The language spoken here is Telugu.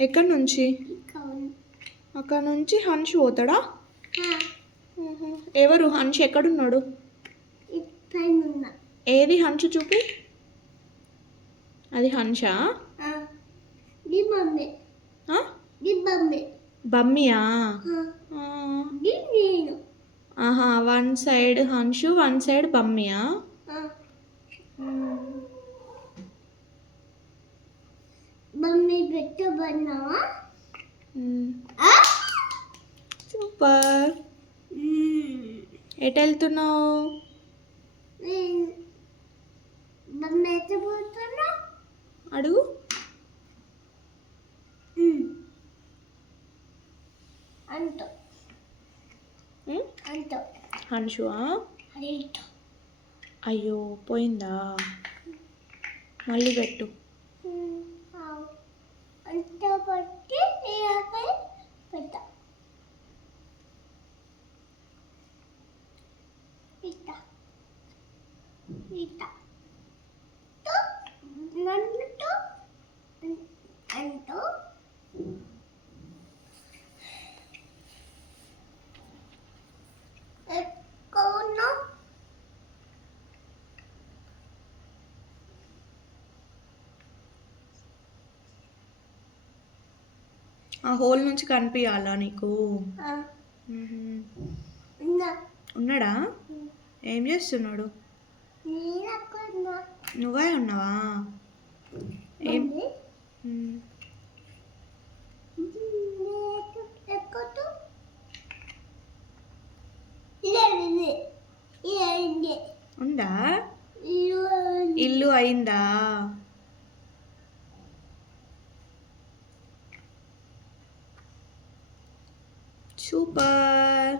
ఎక్కడి నుంచి? అక్కడ నుంచి హన్ష్ పోతాడా? ఎవరు హన్ష్? ఎక్కడున్నాడు? ఏది హన్ష్ చూపి. అది హన్షా? బమ్మియా? ఆహా, వన్ సైడ్ హన్షు, వన్ సైడ్ బమ్మియా? సూపర్. ఎటు వెళ్తున్నావు? అడుగు. హన్షువా? అయ్యో పోయిందా? మళ్ళీ పెట్టు. ఆ హోల్ నుంచి కనిపించాలా నీకు? ఉన్నాడా? ఏం చేస్తున్నాడు? నువ్వే ఉన్నావా? ఏం ఉందా? ఇల్లు అయిందా? సూపర్.